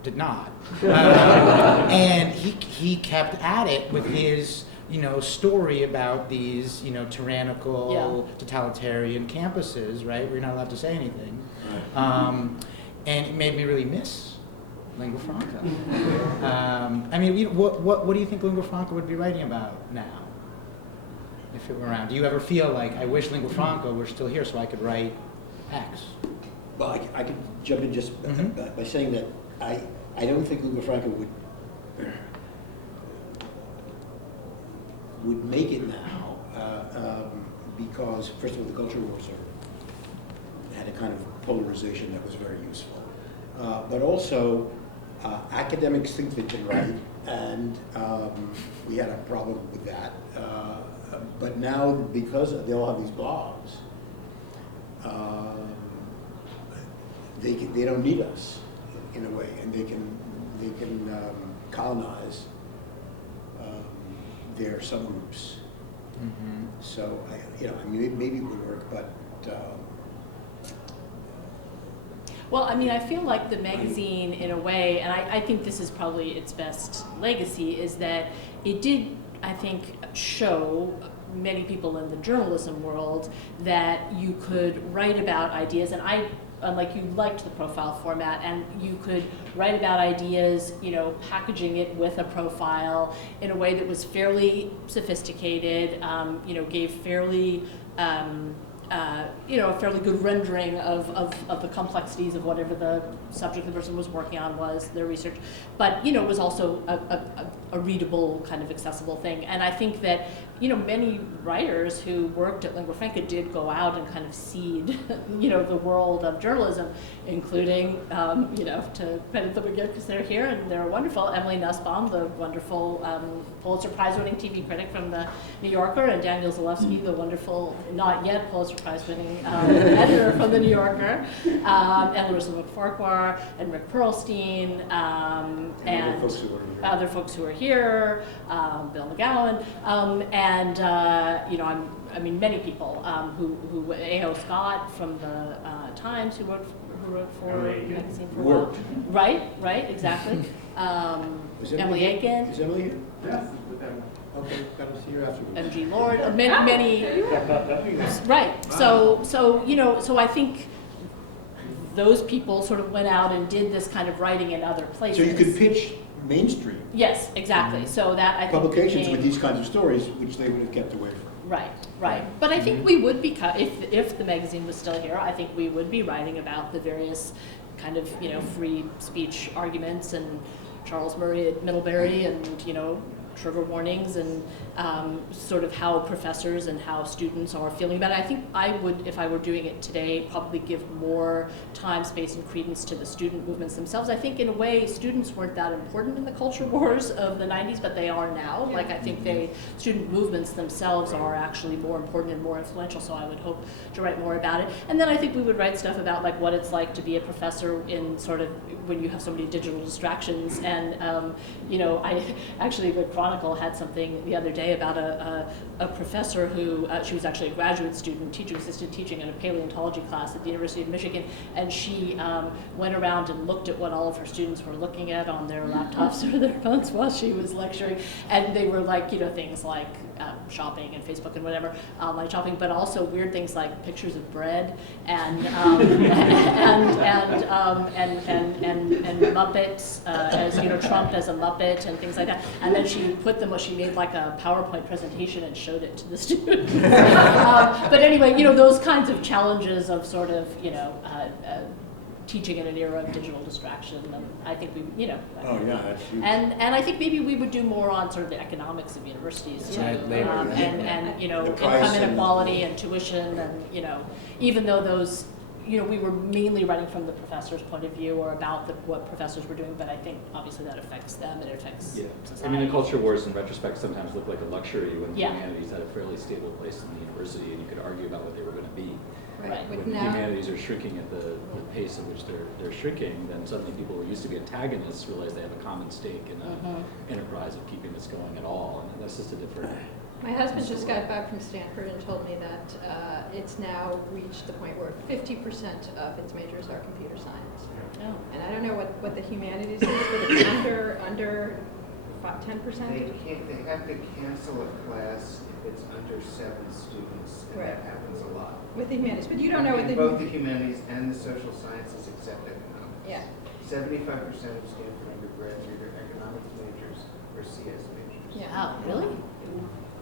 did not, and he kept at it with his, you know, story about these, you know, tyrannical, totalitarian campuses, right? Where you're not allowed to say anything, and it made me really miss Lingua Franca. I mean, what do you think Lingua Franca would be writing about now, if it were around? Do you ever feel like, I wish Lingua Franca were still here so I could write X? Well, I could jump in just by saying that I don't think Lingua Franca would make it now because, first of all, the culture wars had a kind of polarization that was very useful. But also, academics think they can write, and we had a problem with that. But now, because they all have these blogs, they don't need us in a way, and they can colonize their subgroups. Mm-hmm. So I mean, maybe it would work, but. Well, I mean, I feel like the magazine, in a way, and I think this is probably its best legacy, is that it did, I think, show many people in the journalism world that you could write about ideas, and like you liked the profile format, and you could write about ideas, you know, packaging it with a profile in a way that was fairly sophisticated, you know, gave fairly a fairly good rendering of the complexities of whatever the subject the person was working on was, their research. But, it was also a readable, kind of accessible thing. And I think that, many writers who worked at Lingua Franca did go out and kind of seed, the world of journalism, including, to credit them again because they're here and they're wonderful, Emily Nussbaum, the wonderful Pulitzer Prize-winning TV critic from the New Yorker, and Daniel Zalewski, the wonderful, not yet Pulitzer Prize-winning editor from the New Yorker, and Larissa McFarquhar, and Rick Perlstein, and other folks who are here, Bill McGowan, many people who A.O. Scott from the Times, who wrote for magazine for a while. Right, exactly. Emily Aiken. Is Emily here? Yes. Okay, got to see her afterwards. M.G. Lord, many. Right. So I think those people sort of went out and did this kind of writing in other places. So you could pitch mainstream Yes, exactly. So that I think publications became, with these kinds of stories, which they would have kept away from. Right. But I think we would be, if the magazine was still here, I think we would be writing about the various kind of, free speech arguments and Charles Murray at Middlebury and, trigger warnings and sort of how professors and how students are feeling about it. I think I would, if I were doing it today, probably give more time, space, and credence to the student movements themselves. I think in a way, students weren't that important in the culture wars of the 90s, but they are now. Yeah. Like I think student movements themselves are actually more important and more influential, so I would hope to write more about it. And then I think we would write stuff about like what it's like to be a professor in sort of when you have so many digital distractions. And I actually read Chronicle had something the other day about a professor who, she was actually a graduate student, teaching assistant teaching in a paleontology class at the University of Michigan, and she went around and looked at what all of her students were looking at on their laptops or their phones while she was lecturing, and they were like, things like shopping and Facebook and whatever, online shopping, but also weird things like pictures of bread and Muppets, as Trump as a Muppet and things like that. And then she put them, she made like a PowerPoint presentation and showed it to the students. But anyway, those kinds of challenges of sort of, teaching in an era of digital distraction, and I think we, Oh yeah, that's huge. and I think maybe we would do more on sort of the economics of universities too, Right, labor, and The price income and inequality and tuition, and even though those, we were mainly writing from the professor's point of view or about what professors were doing, but I think obviously that affects them and it affects society. The culture wars in retrospect sometimes look like a luxury when the Yeah. humanities had a fairly stable place in the university, and you could argue about what they were going to be. Right. But When the now, humanities are shrinking at the pace at which they're shrinking, then suddenly people who used to be antagonists realize they have a common stake in an enterprise of keeping this going at all, and that's just a different. my husband just got back from Stanford and told me that it's now reached the point where 50% of its majors are computer science. Oh. And I don't know what the humanities is, but it's under 10%. They have to cancel a class if it's under 7 students, and Right. that happens a lot. With the humanities, but you don't know what In the both the humanities and the social sciences except economics. yeah. 75% of Stanford undergrads are either economics majors or CS majors. Yeah. Wow, really?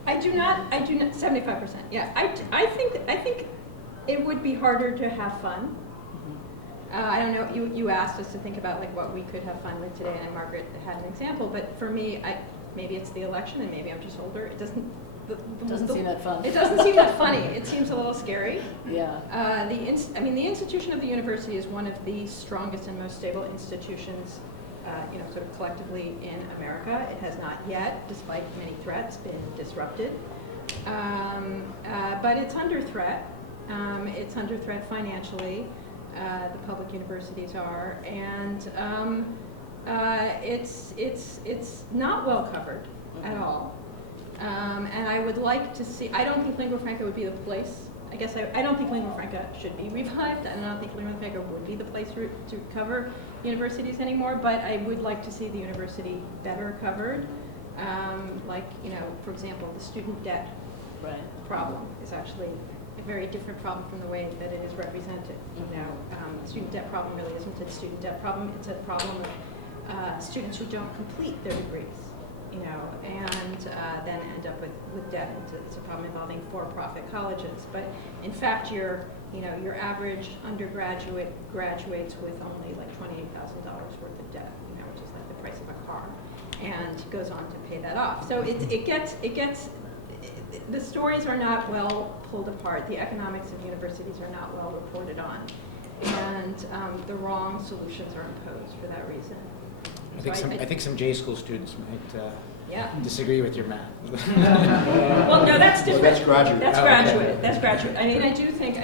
I do not 75%. Yeah, I think it would be harder to have fun. I don't know. You asked us to think about like what we could have fun with today, and Margaret had an example. But for me, maybe it's the election, and maybe I'm just older. It doesn't. Doesn't seem that fun. It doesn't seem that funny. It seems a little scary. Yeah. The institution of the university is one of the strongest and most stable institutions, sort of collectively in America. It has not yet, despite many threats, been disrupted. But it's under threat. It's under threat financially. The public universities are, and it's not well covered at all. And I would like to see, I don't think Lingua Franca would be the place. I guess I don't think Lingua Franca should be revived, and I don't think Lingua Franca would be the place to cover universities anymore, but I would like to see the university better covered. For example, the student debt problem is actually a very different problem from the way that it is represented. The student debt problem really isn't a student debt problem, it's a problem of students who don't complete their degrees. you know, and then end up with debt. It's a problem involving for-profit colleges. But in fact, your average undergraduate graduates with only like $28,000 worth of debt, you know, which is like the price of a car, and goes on to pay that off. So it gets the stories are not well pulled apart. The economics of universities are not well reported on, and the wrong solutions are imposed for that reason. I think some J school students might Yeah. disagree with your math. Well, no, that's different. Well, that's graduate. That's Oh, okay. graduate. That's graduate. I mean, I do think,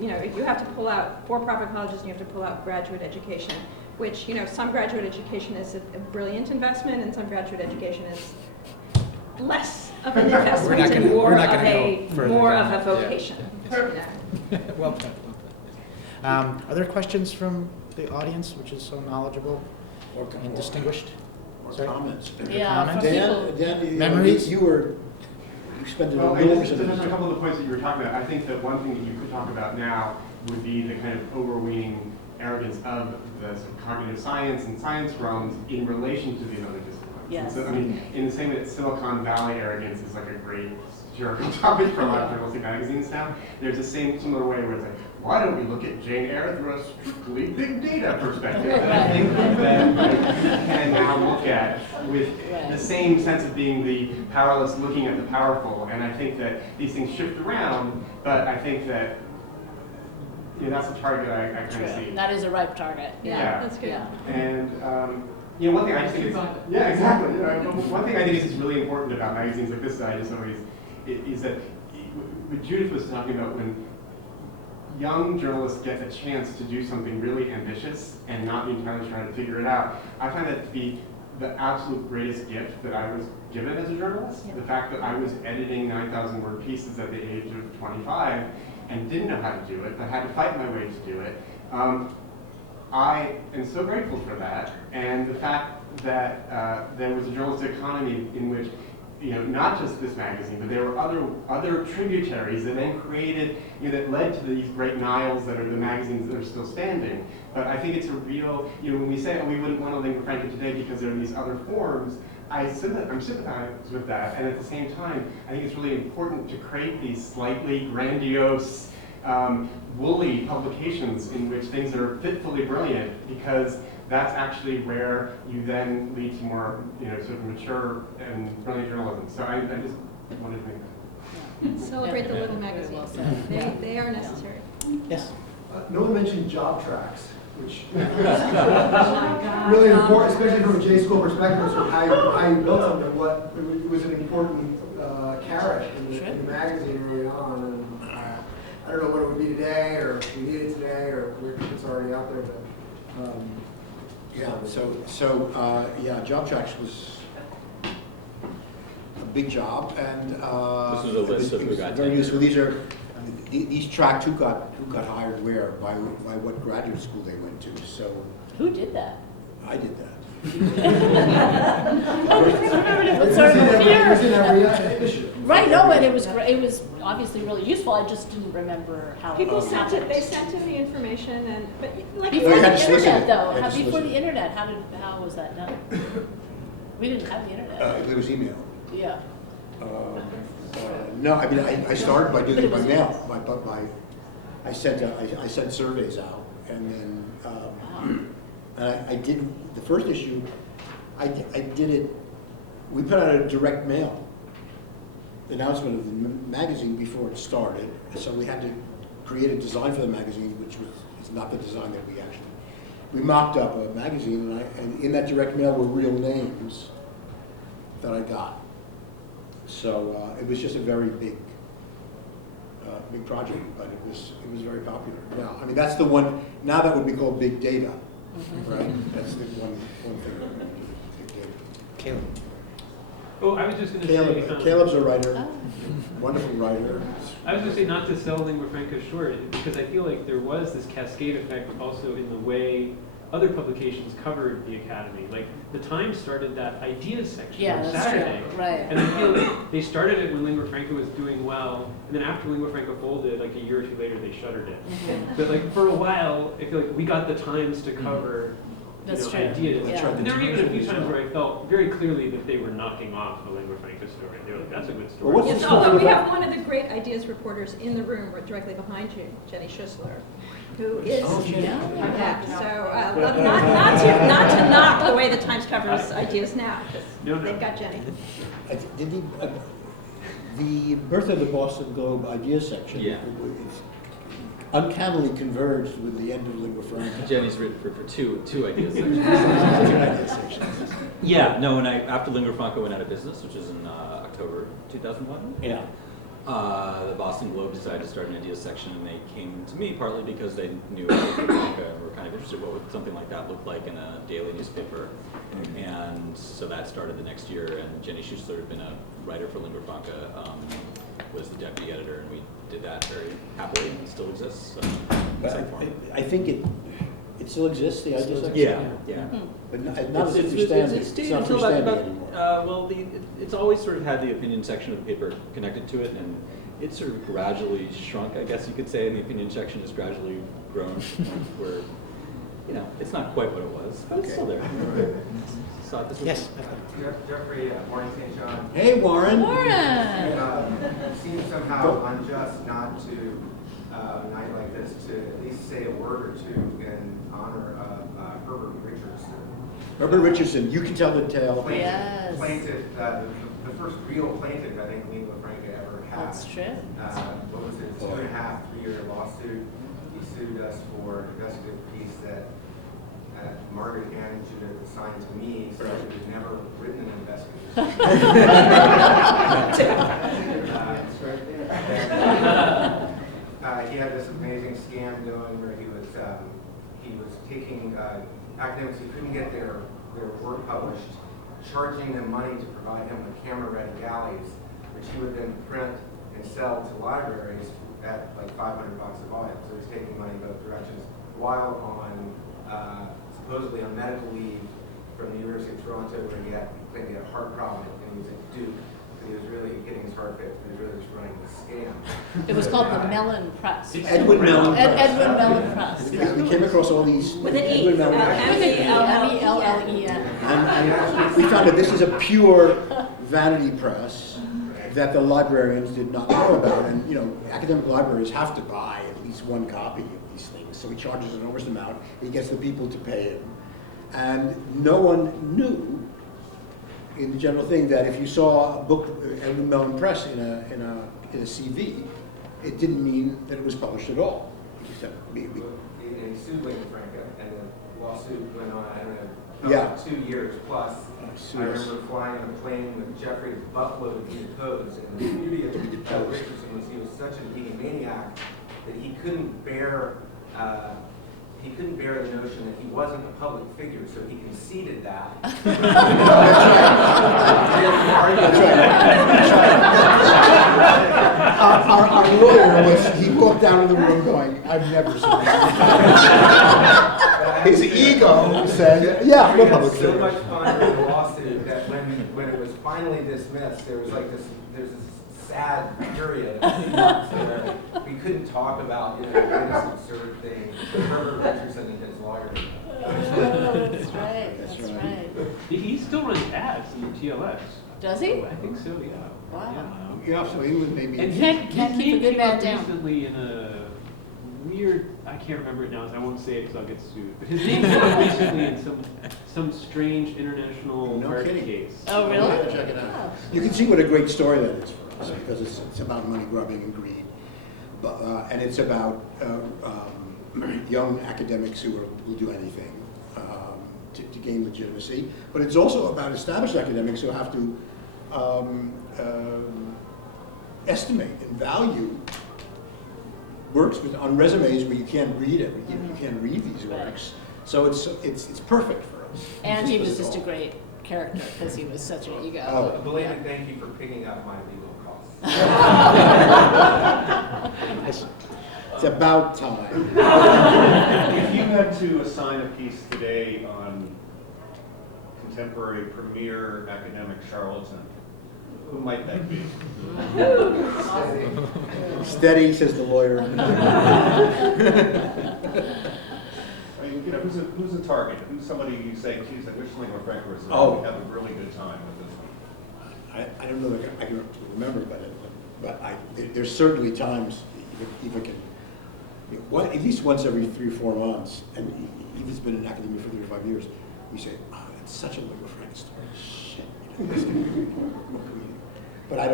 you know, you have to pull out for-profit colleges and you have to pull out graduate education, which, you know, some graduate education is a brilliant investment and some graduate education is less of an investment and we're not gonna go further more down of a that. Yeah. vocation. Yeah. You know. Well put, well put. Are there questions from the audience, which is so knowledgeable and distinguished? Or Sorry? comments. Yeah, Comments? from Dan, Memories? you spent Well, an enormous just amount a of couple time. of the points that you were talking about. I think that one thing that you could talk about now would be the kind of overweening arrogance of the sort of cognitive science and science realms in relation to these other disciplines. Yes. And so, I mean, in the same way that Silicon Valley arrogance is like a great satirical topic for a lot of journalistic magazines now, there's the similar way where it's like, why don't we look at Jane Eyre through a strictly big data perspective? And I think that you can now look at with the same sense of being the powerless looking at the powerful. And I think that these things shift around, but I think that that's a target I kind of see. That is a ripe target. Yeah. That's good. Yeah. And one thing I just think is, yeah, exactly. One thing I think is really important about magazines like this that I just always is that what Judith was talking about, when young journalists get a chance to do something really ambitious and not be entirely trying to figure it out, I find that to be the absolute greatest gift that I was given as a journalist. Yeah. The fact that I was editing 9,000 word pieces at the age of 25 and didn't know how to do it, but had to fight my way to do it. I am so grateful for that, and the fact that there was a journalistic economy in which, not just this magazine, but there were other tributaries that then created, that led to these great Niles that are the magazines that are still standing. But I think it's a real, when we say, we wouldn't want a Lingua Franca today because there are these other forms, I'm sympathized with that, and at the same time, I think it's really important to create these slightly grandiose, woolly publications in which things are fitfully brilliant, because that's actually where you then lead to more, sort of mature and brilliant journalism. So I just wanted to make that. Celebrate the Yeah. little Very well magazines. said. They are necessary. Yes. No one mentioned job tracks, which Oh my God. really important, especially from a J school perspective, so how you built something. It was an important carrot in the magazine early on. And I don't know what it would be today, or if we need it today, or if it's already out there. But Job Tracks was a big job, and This is a list of who got very tenure. useful. These are each track who got hired where by what graduate school they went to. So Who did that? I did that. It was sort of It was in fear. every issue. Right, no, and it was obviously really useful. I just didn't remember how People it sent happened. it. They sent in the information, but like Before No, you the had to solicit internet, it. though, You had to before solicit the it. internet, how was that done? We didn't have the internet. It was email. Yeah. No, I mean, I started by doing But it it by was- mail. I sent surveys out, and then and I did the first issue. I did it. We put out a direct mail announcement of the magazine before it started, so we had to create a design for the magazine, which is not the design that we mocked up a magazine, and in that direct mail were real names that I got. So it was just a very big project, but it was very popular. Now, I mean, that's the one. Now that would be called big data, right? That's the one thing. Big data. Caleb. Oh, I was just going to say. Caleb's a writer, Oh. wonderful writer. I was going to say not to sell Lingua Franca short, because I feel like there was this cascade effect also in the way other publications covered the academy. Like the Times started that ideas section Yeah, on that's Saturday. true. Right. And I feel like they started it when Lingua Franca was doing well, and then after Lingua Franca folded, like a year or two later, they shuttered it. But like for a while, I feel like we got the Times to cover That's true. ideas. Yeah. And there were even a few times where I felt very clearly that they were knocking off the Lingua Franca story. They were like, that's a good story. Well, what's Yes, the although story we about? have one of the great ideas reporters in the room, directly behind you, Jenny Schussler, who is that. So not to knock the way the Times covers ideas now, because No. they've got Jenny. Did the birth of the Boston Globe Ideas section Yeah. uncannily converged with the end of Lingua Franca. Jenny's written for two ideas sections. Ideas sections. Yeah, no, and after Lingua Franca went out of business, which is in October 2001, Yeah. the Boston Globe decided to start an ideas section, and they came to me partly because they knew Lingua Franca and were kind of interested what would something like that look like in a daily newspaper. And so that started the next year, and Jenny Schussler had been a writer for Lingua Franca, was the deputy editor, and we did that very happily, and it still exists. So, But same format. I think it still exists, the ideas section? Yeah. But not as understanding. It's stayed not until understanding about anymore. well, it's always sort of had the opinion section of the paper connected to it, and it's sort of gradually shrunk, I guess you could say, and the opinion section has gradually grown where, it's not quite what it was, but it's still there. So this was Yes. Jeffrey, Warren St. John. Hey, Warren. Lauren! It seems somehow unjust not to, a night like this, to at least say a word or two in honor of Herbert Richardson. Herbert Richardson, you can tell the tale. Yes. Plaintiff, the first real plaintiff I think Lingua Franca ever had. That's true. What was it, 2.5, 3-year lawsuit. He sued us for an investigative piece that Margaret and Judith assigned to me, so she had never written an investigative piece. He had this amazing scam going where he was taking academics who couldn't get their work published, charging them money to provide him with camera-ready galleys, which he would then print and sell to libraries at like $500 a volume. So he's taking money both directions while on supposedly on medical leave from the University of Toronto, where he claimed he had a heart problem and he was at Duke. He was really getting his heart fixed, but he was really just running this scam. It was called the Mellon Press. Right? Edwin Mellon Press. Edwin Mellon Press. We came across all these. With an E. Edwin Mellon Press. M-E-L-L-E-N. And we found that this is a pure vanity press that the librarians did not know about. And, academic libraries have to buy at least one copy of these things. So he charges an enormous amount. He gets the people to pay him. And no one knew, in the general thing, that if you saw a book, Edwin Mellon Press in a CV, it didn't mean that it was published at all. He said, And he sued Lingua Franca, and the lawsuit went on, I don't know, Yeah. 2 years plus. sued I us. remember flying on a plane with Jeffrey buttload of needed codes, and the beauty of Richardson was he was such an egomaniac that he couldn't bear the notion that he wasn't a public figure, so he conceded that. Our lawyer he walked down to the room going, I've never seen that. His ego said, yeah, I'm a We public had so figure. much fun with the lawsuit that when it was finally dismissed, there's this sad period where we couldn't talk about the greatest absurd thing. Herbert Richardson and his lawyer. That's right. That's right. He still runs ads in TLX. Does he? I think so, yeah. Wow. Yeah, so England maybe. And Can't keep a good came man up down. recently in a weird, I can't remember it now, so I won't say it because I'll get sued. But his name came up recently in some strange international No art kidding. case. Oh, really? Check it out. Oh. You can see what a great story that is for us, because it's about money grubbing and greed, but, and it's about young academics who will do anything to gain legitimacy. But it's also about established academics who have to estimate and value works on resumes where you can't read it. You can't read these works. So it's perfect for us. And he was It's just a all. great character because he was such an ego. Oh. A belated thank you for picking up my legal costs. It's about time. If you had to assign a piece today on contemporary premier academic charlatan, who might that be? Steady, says the lawyer. I mean, you know, who's a target? Who's somebody you say, geez, I wish Lingua Franca was there. Oh. We have a really good time with this one. I don't know if I can remember, but there's certainly times, if I can, at least once every 3 or 4 months, and if it's been in academia for 35 years, we say, oh, it's such a Lingua Franca story. Shit. But I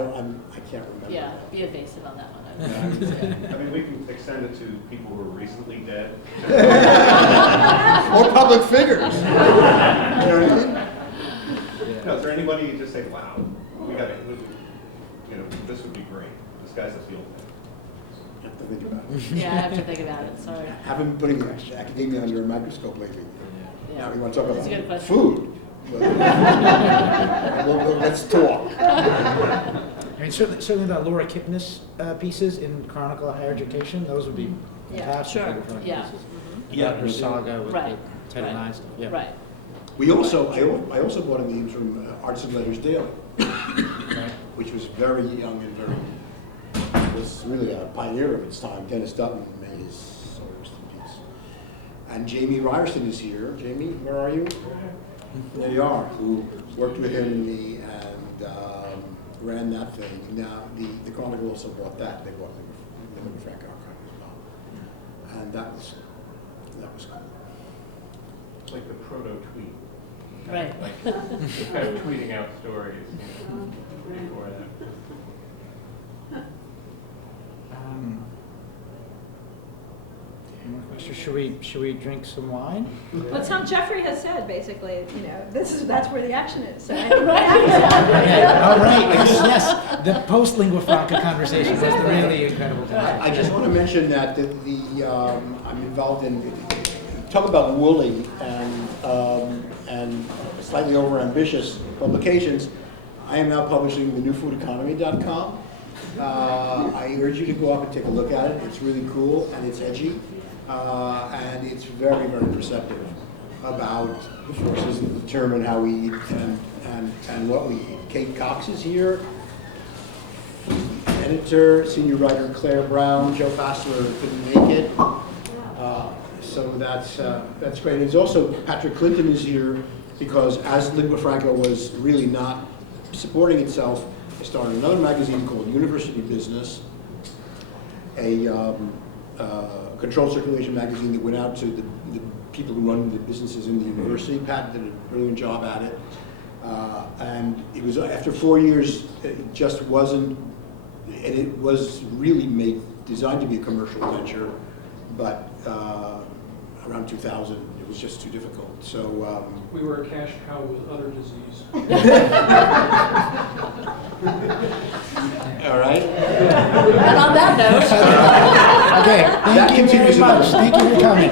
can't remember. Yeah, be evasive on that one. I mean, we can extend it to people who are recently dead. Or public figures. You know what I mean? No, is there anybody you just say, wow, we got it, you know, this would be great. This guy's a field day. I have to think about it. Yeah, I have to think about it, sorry. I haven't been putting academia under a microscope lately. Yeah. We want to talk That's a good about question. food. Let's talk. I mean, certainly the Laura Kipnis pieces in Chronicle of Higher Education, those would be fantastic. sure, different yeah. pieces. Yeah. About her saga with Right, the Title right, IX stuff. Yeah. Right. We also, I also bought in the interim Arts and Letters Daily, Right. which was very young and was really a pioneer of its time. Dennis Dutton made his soul rest in peace. And Jamie Ryerson is here. Jamie, where are you? There you are, who worked with him and ran that thing. Now, the Chronicle also bought that. They bought the Lingua Franca archive as well. And that was cool. It's like the proto-tweet. Right. Like, just kind of tweeting out stories, you know, before that. More questions? Should we drink some wine? Well, Tom Jeffrey has said, basically, you know, that's where the action is. So Okay, all right, yes. The post-Lingua Franca conversation was the really incredible conversation. I just want to mention that I'm involved in, talk about woolly and slightly overambitious publications. I am now publishing thenewfoodeconomy.com. I urge you to go up and take a look at it. It's really cool and it's edgy. And it's very, very perceptive about the forces that determine how we eat and what we eat. Kate Cox is here. Editor, senior writer Claire Brown. Joe Fassler couldn't make it. So that's great. It's also Patrick Clinton is here because as Lingua Franca was really not supporting itself, I started another magazine called University Business, a controlled circulation magazine that went out to the people who run the businesses in the university. Pat did a brilliant job at it. And it was after 4 years, it just wasn't, and it was really designed to be a commercial venture, but around 2000, it was just too difficult. So we were a cash cow with other disease. all right. And on that note. Okay, thank you very much. Thank you for coming.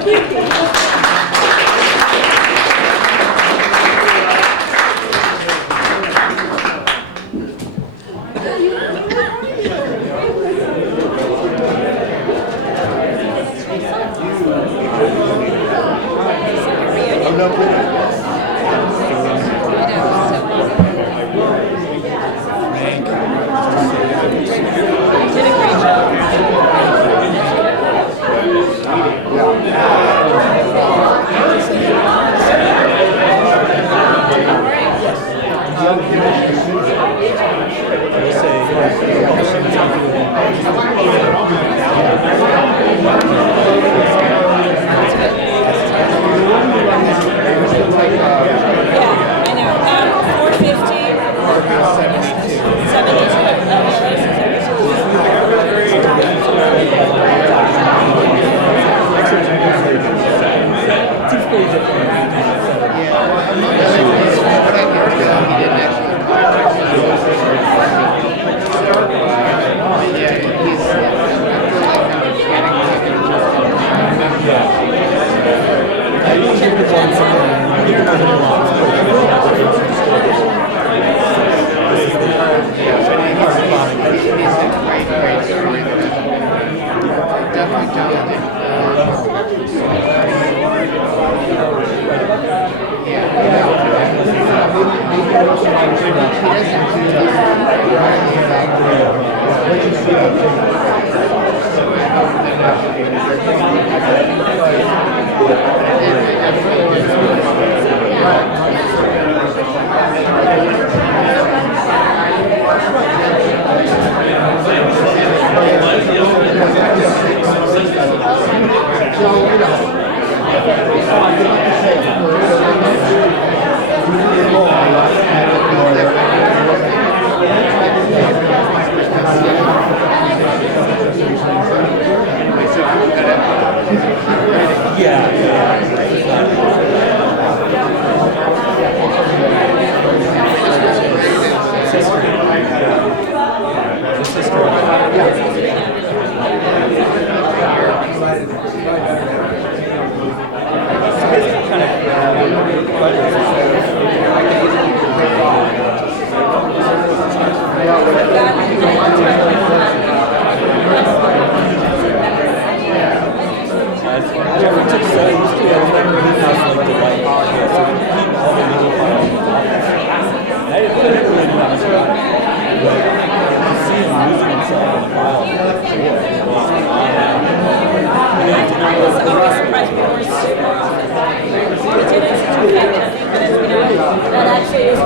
That actually is